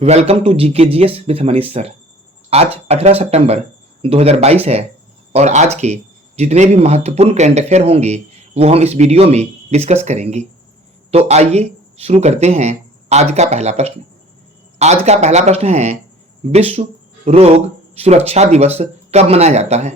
Welcome to GKGS with Manish sir. आज 18 सितंबर 2022 है और आज के जितने भी महत्वपूर्ण करंट अफेयर होंगे वो हम इस वीडियो में डिस्कस करेंगे। तो आइए शुरू करते हैं आज का पहला प्रश्न। आज का पहला प्रश्न है, विश्व रोग सुरक्षा दिवस कब मनाया जाता है?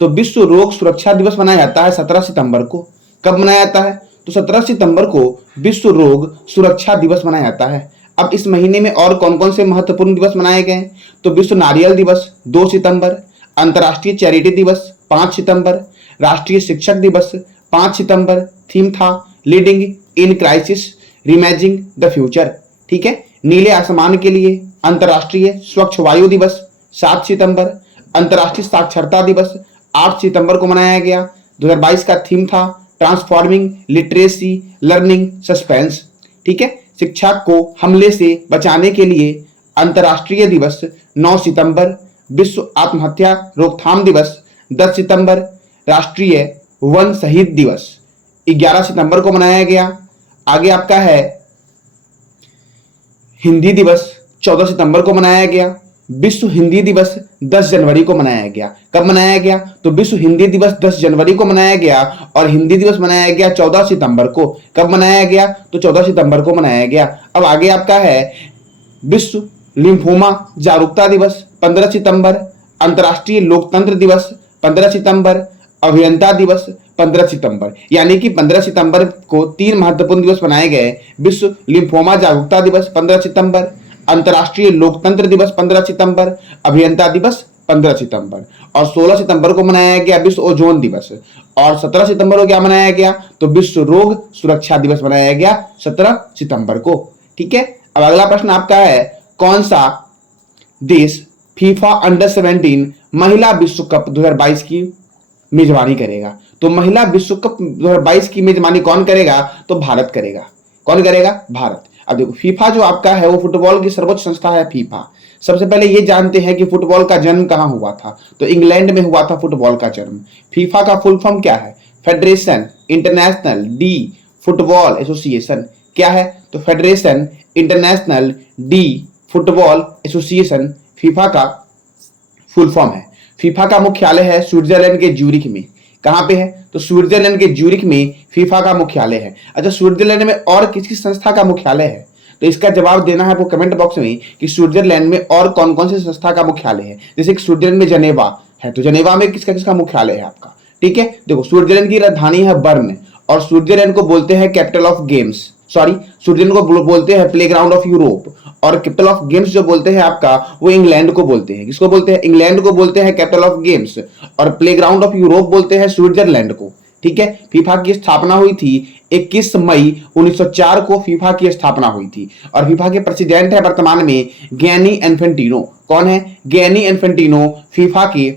तो विश्व रोग सुरक्षा दिवस मनाया जाता है 17 सितंबर को। कब मनाया जाता है? तो 17 सितंबर को विश्व रोग सुरक्षा दिवस मनाया जाता है। अब इस महीने में और कौन कौन से महत्वपूर्ण दिवस मनाए गए? तो विश्व नारियल दिवस 2 सितंबर, अंतर्राष्ट्रीय चैरिटी दिवस 5 सितंबर, राष्ट्रीय शिक्षक दिवस 5 सितंबर। थीम था leading in crisis reimagining the future. ठीक है। नीले आसमान के लिए अंतर्राष्ट्रीय स्वच्छ वायु दिवस 7 सितंबर, अंतर्राष्ट्रीय साक्षरता दिवस 8 सितंबर को मनाया गया। 2022 का थीम था ट्रांसफॉर्मिंग लिटरेसी लर्निंग सस्पेंस। ठीक है। शिक्षा को हमले से बचाने के लिए अंतर्राष्ट्रीय दिवस 9 सितंबर, विश्व आत्महत्या रोकथाम दिवस 10 सितंबर, राष्ट्रीय वन शहीद दिवस 11 सितंबर को मनाया गया। आगे आपका है हिंदी दिवस 14 सितंबर को मनाया गया। विश्व हिंदी दिवस 10 जनवरी को मनाया गया। कब मनाया गया? तो विश्व हिंदी दिवस 10 जनवरी को मनाया गया और हिंदी दिवस मनाया गया 14 सितंबर को। कब मनाया गया? तो 14 सितंबर को मनाया गया। अब आगे आपका है विश्व लिम्फोमा जागरूकता दिवस 15 सितंबर, अंतर्राष्ट्रीय लोकतंत्र दिवस 15 सितंबर, अभियंता दिवस 15 सितंबर। यानी कि 15 सितंबर को 3 महत्वपूर्ण दिवस मनाए गए। विश्व लिम्फोमा जागरूकता दिवस 15 सितंबर, अंतर्राष्ट्रीय लोकतंत्र दिवस 15 सितंबर, अभियंता दिवस 15 सितंबर। और 16 सितंबर को मनाया गया विश्व ओजोन दिवस। और 17 सितंबर को क्या मनाया गया? तो विश्व रोग सुरक्षा दिवस मनाया गया 17 सितंबर को। ठीक है। अब अगला प्रश्न आपका है, कौन सा देश फीफा अंडर 17 महिला विश्व कप 2022 की मेजबानी करेगा? तो महिला विश्व कप 2022 की मेजबानी कौन करेगा? तो भारत करेगा। कौन करेगा? भारत। अब देखो, फीफा जो आपका है वो फुटबॉल की सर्वोच्च संस्था है फीफा। सबसे पहले ये जानते हैं कि फुटबॉल का जन्म कहां हुआ था? तो इंग्लैंड में हुआ था फुटबॉल का जन्म। फीफा का फुल फॉर्म क्या है? Federation international D football association. क्या है? तो federation international D football association FIFA का फुल फॉर्म है। फीफा का मुख्यालय है स्विट्जरलैंड के ज्यूरिख में। कहां पे है? तो स्विट्जरलैंड के ज्यूरिख में फीफा का मुख्यालय है। अच्छा, स्विट्जरलैंड में और किस किस संस्था का मुख्यालय है? तो इसका जवाब देना है आपको कमेंट बॉक्स में कि स्विट्जरलैंड में और कौन कौन सी संस्था का मुख्यालय है। जैसे कि स्विट्जरलैंड में जनेवा है, तो जनेवा में किसका किसका मुख्यालय है आपका? ठीक है। देखो, स्विट्जरलैंड की राजधानी है बर्न और स्विट्जरलैंड को बोलते हैं capital of games. Sorry, Switzerland को बोलते हैं प्लेग्राउंड ऑफ यूरोप। और कैपिटल ऑफ गेम्स जो बोलते हैं आपका, वो इंग्लैंड को बोलते हैं। किसको बोलते हैं? इंग्लैंड को बोलते हैं कैपिटल ऑफ गेम्स। और प्लेग्राउंड ऑफ यूरोप बोलते हैं स्विट्जरलैंड को। ठीक है। फीफा की स्थापना हुई थी 21 मई 1904 को फीफा की स्थापना हुई थी। और फीफा के प्रेसिडेंट है वर्तमान में गियानी इन्फेंटिनो। कौन है? गियानी इन्फेंटिनो फीफा के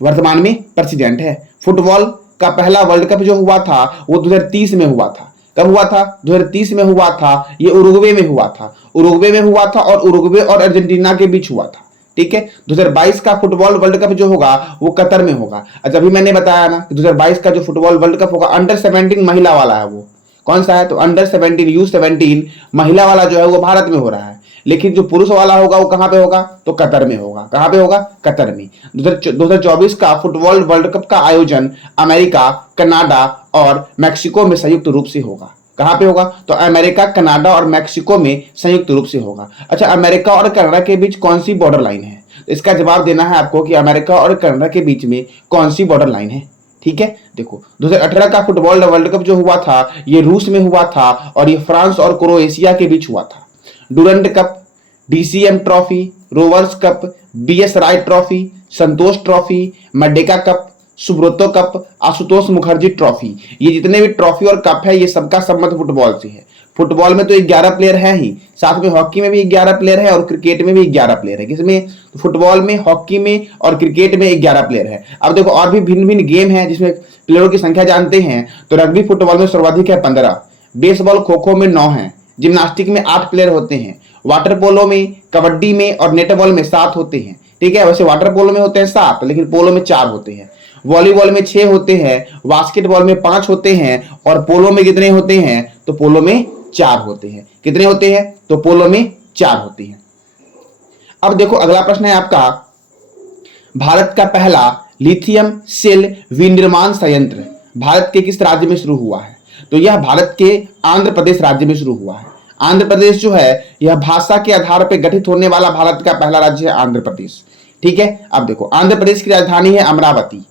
वर्तमान में प्रेसिडेंट है। फुटबॉल का पहला वर्ल्ड कप जो हुआ था वो 2030 में हुआ था। कब हुआ था? 2030 में हुआ था। ये उरुग्वे में हुआ था। उरुग्वे में हुआ था और उरुग्वे और अर्जेंटीना के बीच हुआ था। ठीक है। 2022 का फुटबॉल वर्ल्ड कप जो होगा वो कतर में होगा। अच्छा, अभी मैंने बताया ना कि 2022 का जो फुटबॉल वर्ल्ड कप होगा अंडर 17 महिला वाला है। वो कौन सा है? तो अंडर 17 U17 महिला वाला जो है वो भारत में हो रहा है। लेकिन जो पुरुष वाला होगा वो कहां पे होगा? तो कतर में होगा। कहां पे होगा? कतर में। 2024 का फुटबॉल वर्ल्ड कप का आयोजन अमेरिका, कनाडा और मैक्सिको में संयुक्त रूप से होगा। कहां पे होगा? तो अमेरिका, कनाडा और मैक्सिको में संयुक्त रूप से होगा। अच्छा, अमेरिका और कनाडा के बीच कौन सी बॉर्डर लाइन है? तो इसका जवाब देना है आपको कि अमेरिका और कनाडा के बीच में कौन सी बॉर्डर लाइन है। ठीक है। देखो, 2018 का फुटबॉल वर्ल्ड कप जो हुआ था ये रूस में हुआ था और ये फ्रांस और क्रोएशिया के बीच हुआ था। Durand Cup, DCM Trophy, Rovers Cup, BS Roy Trophy, Santosh Trophy, Merdeka Cup, Subroto Cup, Ashutosh Mukherjee Trophy, ये जितने भी ट्रॉफी और कप है ये सबका संबंध फुटबॉल से है। फुटबॉल में तो 11 प्लेयर है ही, साथ में हॉकी में भी 11 प्लेयर है और क्रिकेट में भी 11 प्लेयर है। किसमें? तो फुटबॉल में, हॉकी में और क्रिकेट में 11 प्लेयर है। अब देखो, और भी भिन्न भिन्न गेम है जिसमें प्लेयरों की संख्या जानते हैं। तो रग्बी फुटबॉल में सर्वाधिक है 15, बेसबॉल खो खो में 9 है, जिम्नास्टिक में 8 प्लेयर होते हैं, वाटर पोलो में, कबड्डी में और नेटबॉल में 7 होते हैं। ठीक है। वैसे वाटर पोलो में होते हैं 7 लेकिन पोलो में 4 होते हैं। वॉलीबॉल में 6 होते हैं, बास्केटबॉल में 5 होते हैं और पोलो में कितने होते हैं? तो पोलो में 4 होते हैं। कितने होते हैं? तो पोलो में 4 होते हैं। अब देखो अगला प्रश्न है आपका, भारत का पहला लिथियम सेल विनिर्माण संयंत्र भारत के किस राज्य में शुरू हुआ है? तो यह भारत के आंध्र प्रदेश राज्य में शुरू हुआ है। आंध्र प्रदेश जो है यह भाषा के आधार पर गठित होने वाला भारत का पहला राज्य है आंध्र प्रदेश। ठीक है, अब देखो आंध्र प्रदेश की राजधानी है अमरावती।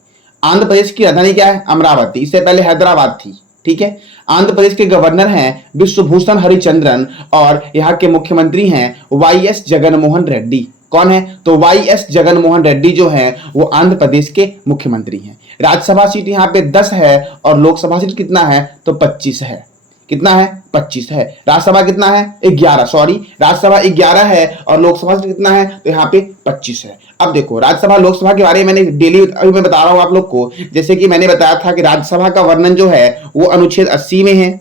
आंध्र प्रदेश की राजधानी क्या है? अमरावती। इससे पहले हैदराबाद थी। ठीक है, आंध्र प्रदेश के गवर्नर हैं विश्वभूषण हरिचंद्रन और यहाँ के मुख्यमंत्री हैं वाईएस जगनमोहन रेड्डी। कौन है? तो वाईएस जगनमोहन रेड्डी जो है वो आंध्र प्रदेश के मुख्यमंत्री हैं। राज्यसभा सीट यहाँ पे 10 है और लोकसभा सीट कितना है? तो 25 है। कितना है? 25 है। राज्यसभा कितना है? 11। सॉरी, राज्यसभा 11 है और लोकसभा सीट कितना है? तो यहाँ पे 25 है। अब देखो राज्यसभा लोकसभा के बारे में मैंने डेली अभी मैं बता रहा हूं आप लोग को, जैसे कि मैंने बताया था कि राज्यसभा का वर्णन जो है वो अनुच्छेद 80 में है,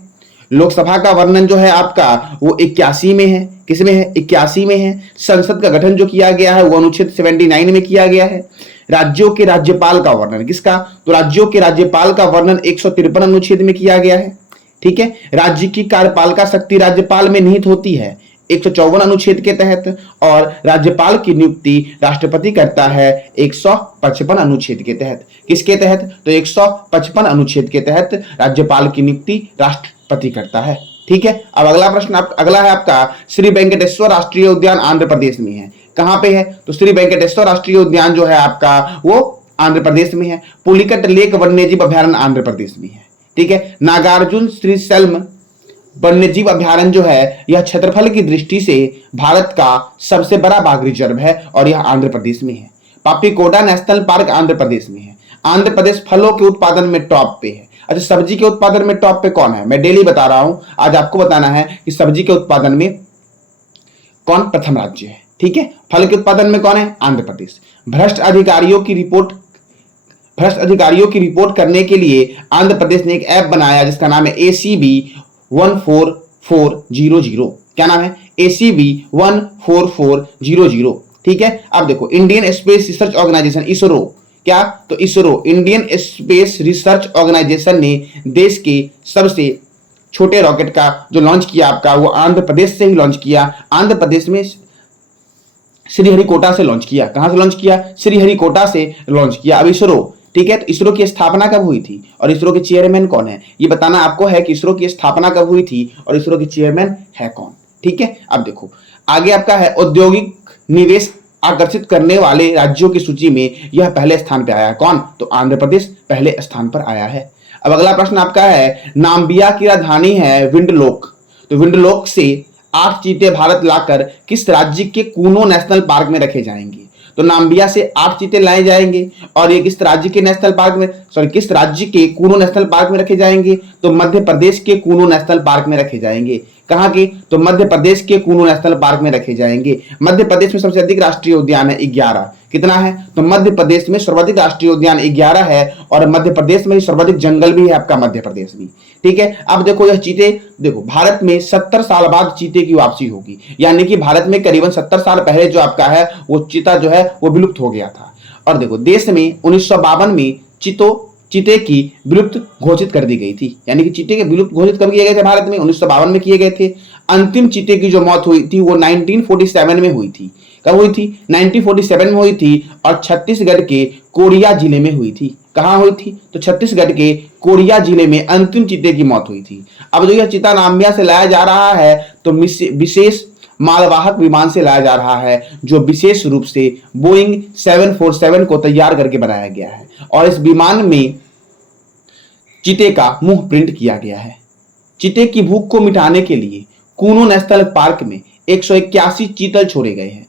लोकसभा का वर्णन जो है आपका वो 81 में है। किसमें है? 81 में है। संसद का गठन जो किया गया है वो अनुच्छेद 79 में किया गया है। राज्यों के राज्यपाल का वर्णन किसका? तो राज्यों के राज्यपाल का वर्णन 153 अनुच्छेद में किया गया है। ठीक है, राज्य की कार्यपालिका शक्ति राज्यपाल में निहित होती है 154 अनुच्छेद के तहत, और राज्यपाल की नियुक्ति राष्ट्रपति करता है 155 अनुच्छेद के तहत। किसके तहत? तो 155 अनुच्छेद के तहत राज्यपाल की नियुक्ति राष्ट्रपति करता है। ठीक है, अब अगला प्रश्न अगला है आपका, श्री वेंकटेश्वर राष्ट्रीय उद्यान आंध्र प्रदेश में है। कहां पे है? तो श्री वेंकटेश्वर राष्ट्रीय उद्यान जो है आपका वो आंध्र प्रदेश में है। पुलिकट लेक वन्यजीव अभयारण्य आंध्र प्रदेश में है। ठीक है, नागार्जुन श्रीशैल्म वन्यजीव अभयारण्य जो है यह क्षेत्रफल की दृष्टि से भारत का सबसे बड़ा बाघ रिजर्व है और यह आंध्र प्रदेश में है। पापीकोटा नेशनल पार्क आंध्र प्रदेश में है। आंध्र प्रदेश फलों के उत्पादन में टॉप पे है। अच्छा, सब्जी के उत्पादन में टॉप पे कौन है? मैं डेली बता रहा हूं, आज आपको बताना है कि सब्जी के उत्पादन में कौन प्रथम राज्य है। ठीक है, फल के उत्पादन में कौन है? आंध्र प्रदेश। भ्रष्ट अधिकारियों की रिपोर्ट करने के लिए आंध्र प्रदेश ने एक ऐप बनाया जिसका नाम है ACB 14400। क्या नाम है? ACB 14400। ठीक है, अब देखो Indian space research organisation ISRO, क्या? तो ISRO Indian space research organisation ने देश के सबसे छोटे रॉकेट का जो लॉन्च किया आपका वो आंध्र प्रदेश से ही लॉन्च किया। आंध्र प्रदेश में श्रीहरिकोटा से लॉन्च किया। कहां से लॉन्च किया? श्रीहरिकोटा से लॉन्च किया। अब इसरो, ठीक है, तो इसरो की स्थापना कब हुई थी और इसरो के चेयरमैन कौन है ये बताना आपको है कि इसरो की स्थापना कब हुई थी और इसरो के चेयरमैन है कौन। ठीक है, अब देखो आगे आपका है औद्योगिक निवेश आकर्षित करने वाले राज्यों की सूची में यह पहले स्थान पे आया है। कौन? तो आंध्र प्रदेश पहले स्थान पर आया है। अब अगला प्रश्न आपका है, नाम्बिया की राजधानी है विंडलोक। तो विंडलोक से 8 चीते भारत लाकर किस राज्य के कूनो नेशनल पार्क में रखे जाएंगे? तो नाम्बिया से 8 चीते लाए जाएंगे और ये किस राज्य के नेशनल पार्क में, किस राज्य के कूनो नेशनल पार्क में रखे जाएंगे? तो मध्य प्रदेश के कूनो नेशनल पार्क में रखे जाएंगे। कहां के? तो मध्य प्रदेश के कूनो नेशनल पार्क में रखे जाएंगे। मध्य प्रदेश में सबसे अधिक राष्ट्रीय उद्यान है 11। कितना है? तो मध्य प्रदेश में सर्वाधिक राष्ट्रीय उद्यान 11 है और मध्य प्रदेश में सर्वाधिक जंगल भी है आपका मध्य प्रदेश में। ठीक है, अब देखो यह चीते, देखो भारत में 70 साल बाद चीते की वापसी होगी, यानी कि भारत में करीबन 70 साल पहले जो आपका है वो चीता जो है वो विलुप्त हो गया था। और देखो देश में 1952 में चीते की विलुप्त घोषित कर दी गई थी, यानी कि चीते के विलुप्त घोषित कब किए गए थे? भारत में 1952 में किए गए थे। अंतिम चीते की जो मौत हुई थी वो 1947 में हुई थी। कब हुई थी? 1947 में हुई थी और छत्तीसगढ़ के कोरिया जिले में हुई थी। कहां हुई थी? तो छत्तीसगढ़ के कोरिया जिले में अंतिम चीते की मौत हुई थी। अब जो यह चीता नाम्बिया से लाया जा रहा है तो विशेष मालवाहक विमान से लाया जा रहा है जो विशेष रूप से बोइंग 747 को तैयार करके बनाया गया है और इस विमान में चीते का मुंह प्रिंट किया गया है। चीते की भूख को मिटाने के लिए कूनो नेशनल पार्क में 181 चीतल छोड़े गए हैं।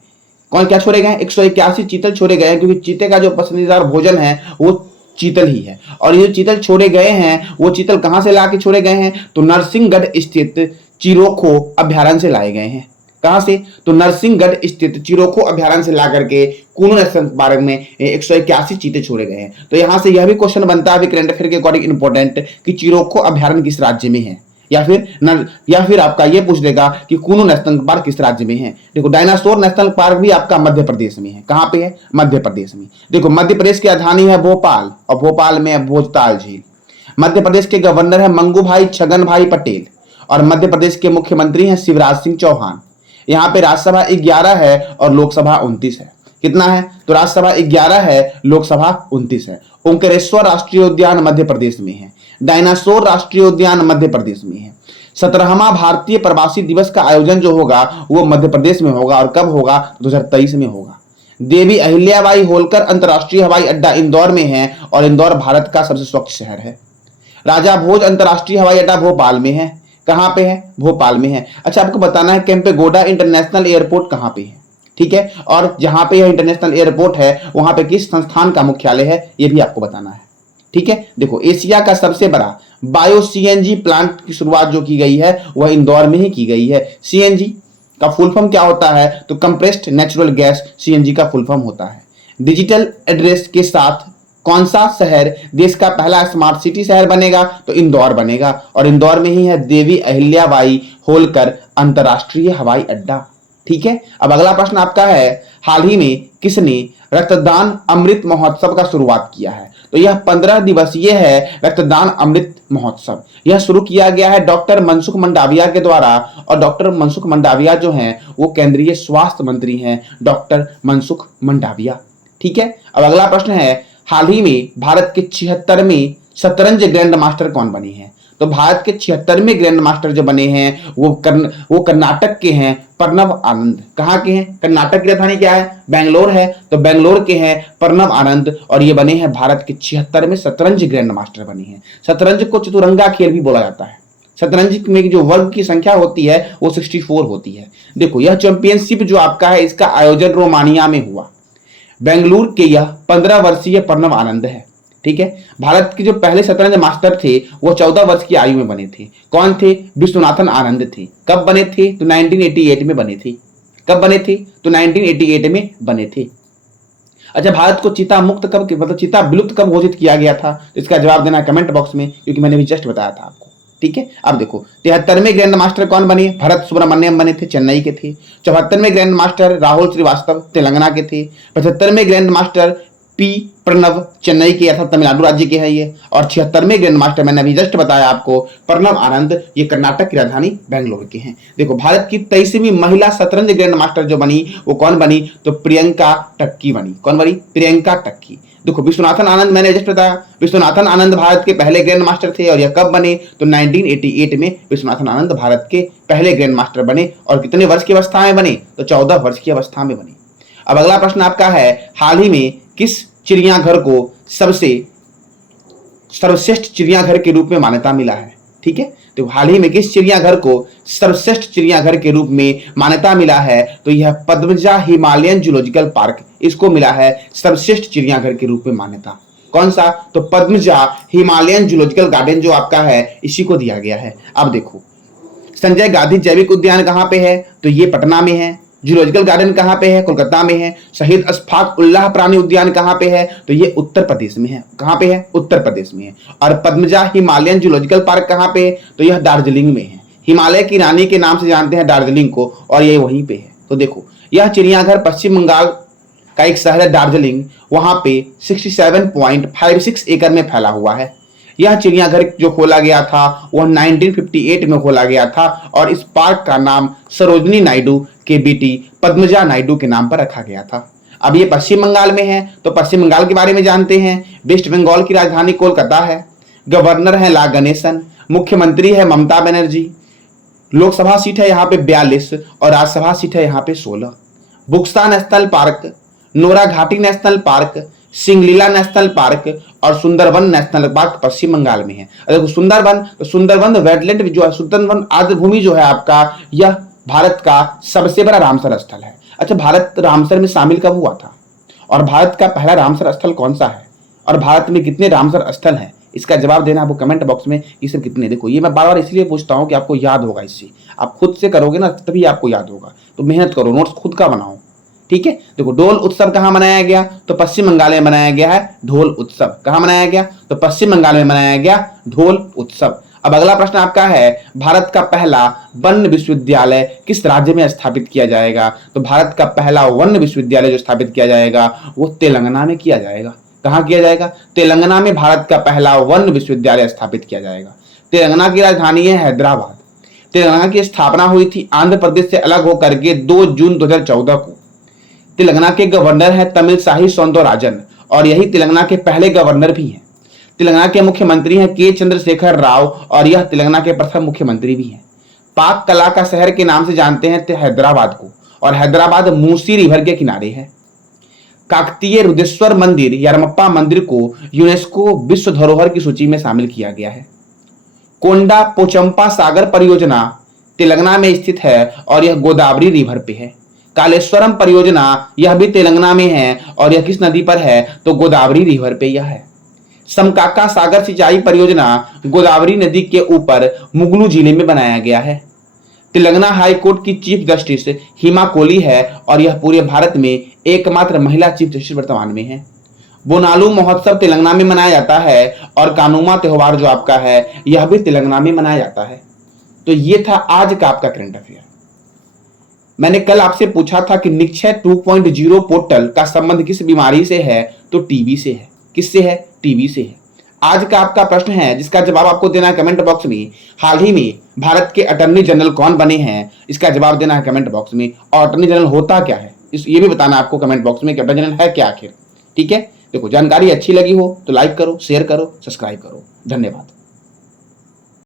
कौन क्या छोड़े गए? 181 चीतल छोड़े गए हैं, क्योंकि चीते का जो पसंदीदा भोजन है वो चीतल ही है। और ये चीतल छोड़े गए हैं वो चीतल कहां से लाके छोड़े गए हैं? तो नरसिंहगढ़ स्थित चिरोखो अभ्यारण्य से लाए गए हैं। कहां से? तो नरसिंहगढ़ स्थित चिरोखो अभ्यारण्य से ला करके कूनो नेशनल पार्क में 181 चीते छोड़े गए हैं। तो यहां से यह भी क्वेश्चन बनता है करंट अफेयर के अकॉर्डिंग इंपॉर्टेंट कि चिरोखो अभ्यारण्य किस राज्य में है, या फिर आपका ये पूछ देगा कि कूनो नेशनल पार्क किस राज्य में है। देखो डायनासोर नेशनल पार्क भी आपका मध्य प्रदेश में है। कहां पे है? मध्य प्रदेश में। देखो मध्य प्रदेश की राजधानी है भोपाल और भोपाल में है भोजताल झील। मध्य प्रदेश के गवर्नर है मंगू भाई छगन भाई पटेल और मध्य प्रदेश के मुख्यमंत्री हैं शिवराज सिंह चौहान। यहाँ पे राज्यसभा 11 है और लोकसभा 29 है। कितना है? तो राज्यसभा 11 है, लोकसभा 29 है। ओंकारेश्वर राष्ट्रीय उद्यान मध्य प्रदेश में है। डायनासोर राष्ट्रीय उद्यान मध्य प्रदेश में है। 17वां भारतीय प्रवासी दिवस का आयोजन जो होगा वो मध्य प्रदेश में होगा, और कब होगा? 2023 में होगा। देवी अहिल्याबाई होलकर अंतर्राष्ट्रीय हवाई अड्डा इंदौर में है, और इंदौर भारत का सबसे स्वच्छ शहर है। राजा भोज अंतर्राष्ट्रीय हवाई अड्डा भोपाल में है। कहां पे है? भोपाल में है। अच्छा, आपको बताना है केम्पेगौड़ा इंटरनेशनल एयरपोर्ट कहां पे है, ठीक है, और जहां पे यह इंटरनेशनल एयरपोर्ट है वहां पे किस संस्थान का मुख्यालय है, यह भी आपको बताना है, ठीक है। देखो, एशिया का सबसे बड़ा बायो सीएनजी प्लांट की शुरुआत जो की गई है वह इंदौर में ही की गई है। सीएनजी का फुल फॉर्म क्या होता है? तो कंप्रेस्ड नेचुरल गैस सीएनजी का फुल फॉर्म होता है। डिजिटल एड्रेस के साथ कौन सा शहर देश का पहला स्मार्ट सिटी शहर बनेगा? तो इंदौर बनेगा, और इंदौर में ही है देवी अहिल्याबाई होलकर अंतर्राष्ट्रीय हवाई अड्डा, ठीक है। अब अगला प्रश्न आपका है, हाल ही में किसने रक्तदान अमृत महोत्सव का शुरुआत किया है? तो यह 15 दिवसीय है रक्तदान अमृत महोत्सव। यह शुरू किया गया है डॉक्टर मनसुख मंडाविया के द्वारा, और डॉक्टर मनसुख मंडाविया जो हैं वो केंद्रीय स्वास्थ्य मंत्री हैं, डॉक्टर मनसुख मंडाविया, ठीक है। अब अगला प्रश्न है, हाल ही में भारत के 76वें शतरंज ग्रैंड मास्टर कौन बने हैं? तो भारत के 76वें ग्रैंड मास्टर जो बने हैं वो कर्नाटक के हैं, प्रणव आनंद। कहाँ के हैं? कर्नाटक की राजधानी क्या है? बेंगलोर है, तो बेंगलोर के हैं प्रणव आनंद, और ये बने हैं भारत के 76वें शतरंज ग्रैंड मास्टर बने हैं। शतरंज को चतुरंगा खेल भी बोला जाता है। शतरंज में जो वर्ग की संख्या होती है वो 64 होती है। देखो, यह चैंपियनशिप जो आपका है इसका आयोजन रोमानिया में हुआ। बेंगलुरु के यह 15 वर्षीय प्रणव आनंद है, ठीक है। भारत के जो पहले शतरंज मास्टर थे वो 14 वर्ष की आयु में बने थे। कौन थे? विश्वनाथन आनंद थे। कब बने थे? तो 1988 में बने थे। कब बने थे? तो 1988 में बने थे। अच्छा, भारत को चीता मुक्त कब, मतलब चीता विलुप्त कब घोषित किया गया था? तो इसका जवाब देना कमेंट बॉक्स में, क्योंकि मैंने भी जस्ट बताया था आपको, ठीक है। अब देखो, 73वें ग्रैंड मास्टर कौन बने? भरत सुब्रमण्यम बने थे, चेन्नई के थे। 74वें ग्रैंड मास्टर राहुल श्रीवास्तव, तेलंगाना के थे। 75वें grandmaster P Pranav, Chennai के अर्थात तमिलनाडु राज्य के हैं ये। और 76वें ग्रैंड मास्टर मैंने अभी जस्ट बताया आपको, प्रणव आनंद, ये कर्नाटक की राजधानी बेंगलोर के हैं। देखो, भारत की 23वीं महिला शतरंज ग्रैंड मास्टर जो बनी वो कौन बनी? तो प्रियंका टक्की बनी। कौन बनी? प्रियंका टक्की। देखो, विश्वनाथन आनंद मैंने जस्ट बताया, विश्वनाथन आनंद भारत के पहले ग्रैंड मास्टर थे, और यह कब बने? तो 1988 में विश्वनाथन आनंद भारत के पहले ग्रैंड मास्टर बने। और कितने वर्ष की अवस्था में बने? तो 14 वर्ष की अवस्था में बने। अब अगला प्रश्न आपका है, हाल ही में किस चिड़ियाघर को सर्वश्रेष्ठ चिड़ियाघर के रूप में मान्यता मिला है? ठीक है, तो हाल ही में किस चिड़ियाघर को सर्वश्रेष्ठ चिड़ियाघर के रूप में मान्यता मिला है? तो यह पद्मजा हिमालयन जूलॉजिकल पार्क, इसको मिला है सर्वश्रेष्ठ चिड़ियाघर के रूप में मान्यता। कौन सा? तो पद्मजा हिमालयन जूलॉजिकल गार्डन जो आपका है इसी को दिया गया है। अब देखो, संजय गांधी जैविक उद्यान कहां पे है? तो ये पटना में है। जूलॉजिकल गार्डन कहां पे है? कोलकाता में है। शहीद अशफाक उल्लाह प्राणी उद्यान कहां पे है? तो ये उत्तर प्रदेश में है। कहां पे है? उत्तर प्रदेश में है। और पद्मजा हिमालयन जूलॉजिकल पार्क कहां पे है? तो यह दार्जिलिंग में है। हिमालय की रानी के नाम से जानते हैं दार्जिलिंग को, और ये वहीं पे है। तो देखो, यह चिड़ियाघर पश्चिम बंगाल का एक शहर है दार्जिलिंग, वहां पे 67.56 एकड़ में फैला हुआ है। यह चिड़ियाघर जो खोला गया था वह 1958 में खोला गया था, और इस पार्क का नाम सरोजनी नायडू के बेटी पद्मजा नायडू के नाम पर रखा गया था। अब ये पश्चिम बंगाल में है, तो पश्चिम बंगाल के बारे में जानते हैं। वेस्ट बंगाल की राजधानी कोलकाता है। गवर्नर है ला गणेशन। मुख्यमंत्री है ममता बनर्जी। लोकसभा सीट है यहाँ पे 42 और राज्यसभा सीट है यहाँ पे 16। बुक्सा नेशनल पार्क, नोरा घाटी national park, Singalila national park और सुंदरवन नेशनल पार्क पश्चिम बंगाल में है। अगर सुंदरवन, तो सुंदरवन वेटलैंड जो है, सुंदरवन आर्द्र भूमि जो है आपका, यह भारत का सबसे बड़ा रामसर स्थल है। अच्छा, भारत रामसर में शामिल कब हुआ था? और भारत का पहला रामसर स्थल कौन सा है? और भारत में कितने रामसर स्थल हैं? इसका जवाब देना आपको कमेंट बॉक्स में। ये सब कितने? देखो, ये मैं बार बार इसलिए पूछता हूं कि आपको याद होगा। इससे आप खुद से करोगे ना तभी आपको याद होगा, तो मेहनत करो, नोट्स खुद का बनाओ, ठीक है। देखो, ढोल उत्सव कहां मनाया गया? तो पश्चिम बंगाल में मनाया गया है ढोल उत्सव। कहां मनाया गया? तो पश्चिम बंगाल में मनाया गया ढोल उत्सव। अब अगला प्रश्न आपका है, भारत का पहला वन विश्वविद्यालय किस राज्य में स्थापित किया जाएगा? तो भारत का पहला वन विश्वविद्यालय जो स्थापित किया जाएगा वो तेलंगाना में किया जाएगा। कहां किया जाएगा? तेलंगाना में भारत का पहला वन विश्वविद्यालय स्थापित किया जाएगा। तेलंगाना की राजधानी है हैदराबाद। तेलंगाना की स्थापना हुई थी आंध्र प्रदेश से अलग होकर के 2 जून 2014 को। तेलंगाना के गवर्नर हैं तमिलसाई सौंदरराजन और यही तेलंगाना के पहले गवर्नर भी हैं। तेलंगाना के मुख्यमंत्री हैं के चंद्रशेखर राव और यह तेलंगाना के प्रथम मुख्यमंत्री भी हैं। पाक कला का शहर के नाम से जानते हैं हैदराबाद को, और हैदराबाद मूसी रिवर के किनारे है। काकतीय रुद्रेश्वर मंदिर यरमप्पा मंदिर को यूनेस्को विश्व धरोहर की सूची में शामिल किया गया है। कोंडा पोचंपा सागर परियोजना तेलंगाना में स्थित है और यह गोदावरी रिवर पे है। कालेश्वरम परियोजना यह भी तेलंगाना में है और यह किस नदी पर है, तो गोदावरी रिवर पे यह है। समकाका सागर सिंचाई परियोजना गोदावरी नदी के ऊपर मुगलू जिले में बनाया गया है। तेलंगाना हाई कोर्ट की चीफ जस्टिस हिमा कोहली है और यह पूरे भारत में एकमात्र महिला चीफ जस्टिस वर्तमान में है। बोनालू महोत्सव तेलंगाना में मनाया जाता है और कानुमा त्योहार जो आपका है यह भी तेलंगाना में मनाया जाता है। तो ये था आज का आपका करंट अफेयर। मैंने कल आपसे पूछा था कि निक्षय 2.0 पोर्टल का संबंध किस बीमारी से है, तो टीबी से है। किससे है? टीबी से है। आज का आपका प्रश्न है जिसका जवाब आपको देना है कमेंट बॉक्स में। हाल ही में भारत के अटॉर्नी जनरल कौन बने हैं, इसका जवाब देना है कमेंट बॉक्स में। और अटॉर्नी जनरल होता क्या है ये भी बताना आपको कमेंट बॉक्स में कि अटॉर्नी जनरल है क्या आखिर। ठीक है, देखो जानकारी अच्छी लगी हो तो लाइक करो, शेयर करो, सब्सक्राइब करो। धन्यवाद।